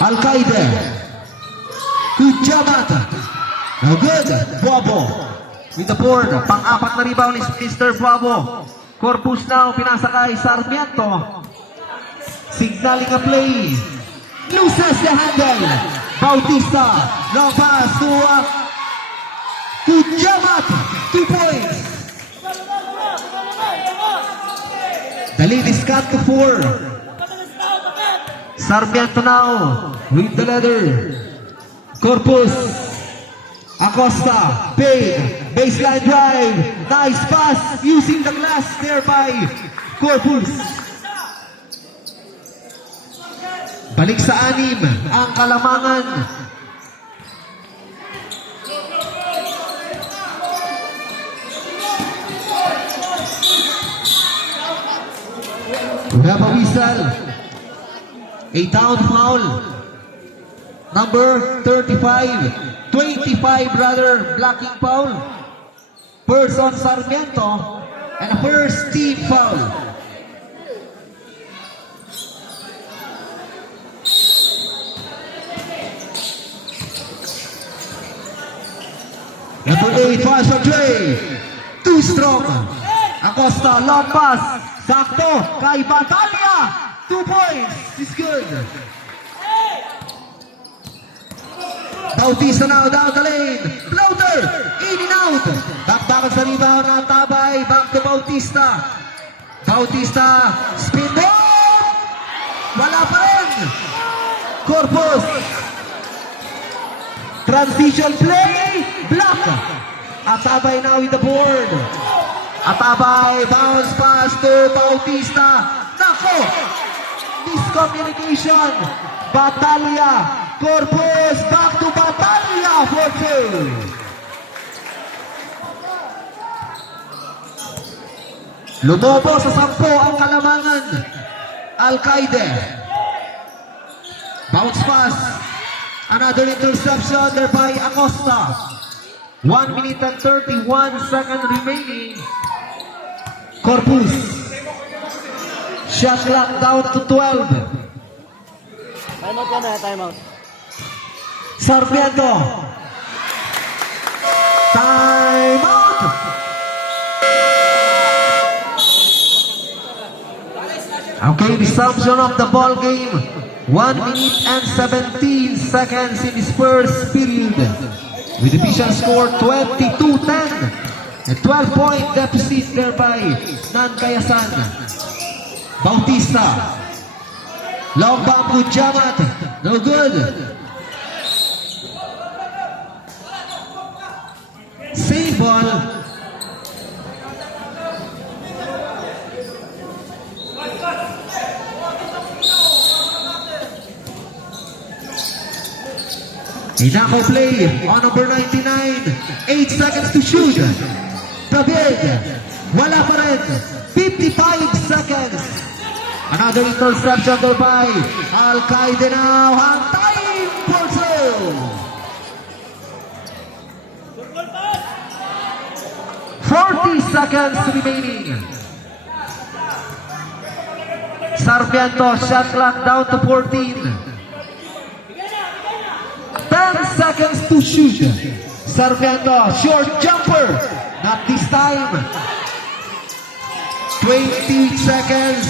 Al-Qaeda. Good job, Ata. No good. Bobo. With the board. Pang-apat na rebound is Mr. Bobo. Corpus now. Pinasa kay Sarmiento. Signaling a play. Loses the handle. Bautista. Long pass to good job, Ata. 2 points. The lead is cut to 4. Sarmiento now with the leather. Corpus. Acosta. Big. Baseline drive. Nice pass using the glass there by Corpus. Balik sa 6 ang Kalamangan. We have a whistle. A down foul. Number 35. 25 rather, blocking foul. First on Sarmiento. And a first team foul. Number 8, pass for Dre. Too strong. Acosta, long pass. Sakto, kay Batalla. 2 points. It's good. Bautista now down the lane. Floater. In and out. Back sa rebound na Tabay. Back to Bautista. Bautista. Spin down. Wala pa rin. Corpus. Transition play. Block. Atabay now with the board. Atabay. Bounce pass to Bautista. Nako. Miscommunication. Batalla. Corpus back to Batalla for 2. Lumobo sa 10 ang Kalamangan. Al-Qaeda. Bounce pass. Another interception there by Acosta. 1 minute and 31 seconds remaining. Corpus. Shot clock down to 12. Timeout ka na, timeout. Sarmiento. Timeout. Okay, resumption of the ball game. 1 minute and 17 seconds in this first period. With the division score 22-10. A 12-point deficit there by Nankayasan. Bautista. Long bamboo Jamat. No good. Save ball. Inako play on number 99. 8 seconds to shoot. David. Wala pa rin. 55 seconds. Another interception there by Al-Qaeda now. Hang time for 2. 40 seconds remaining. Sarmiento shot clock down to 14. 10 seconds to shoot. Sarmiento short jumper. Not this time. 20 seconds.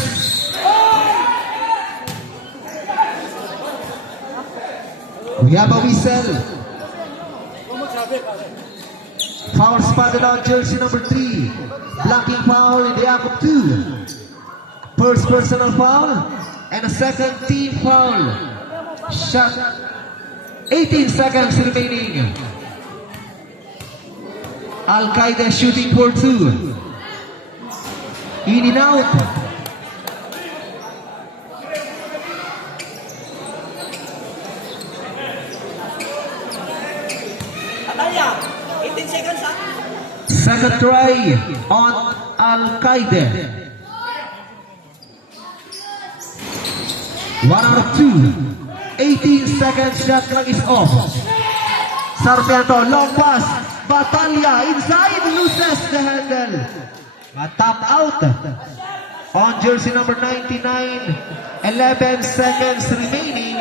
We have a whistle. Foul spotted on jersey number 3. Blocking foul in the act of 2. First personal foul and a second team foul. Shot. 18 seconds remaining. Al-Qaeda shooting for 2. In and out. Second try on Al-Qaeda. 1 out of 2. 18 seconds, shot clock is off. Sarmiento, long pass. Batalla inside, loses the handle. Tap out. On jersey number 99, 11 seconds remaining.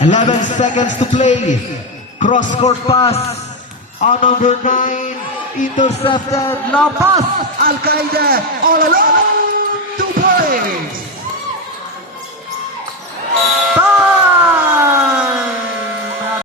11 seconds to play. Cross-court pass on number 9. Intercepted. Lampas. Al-Qaeda all alone.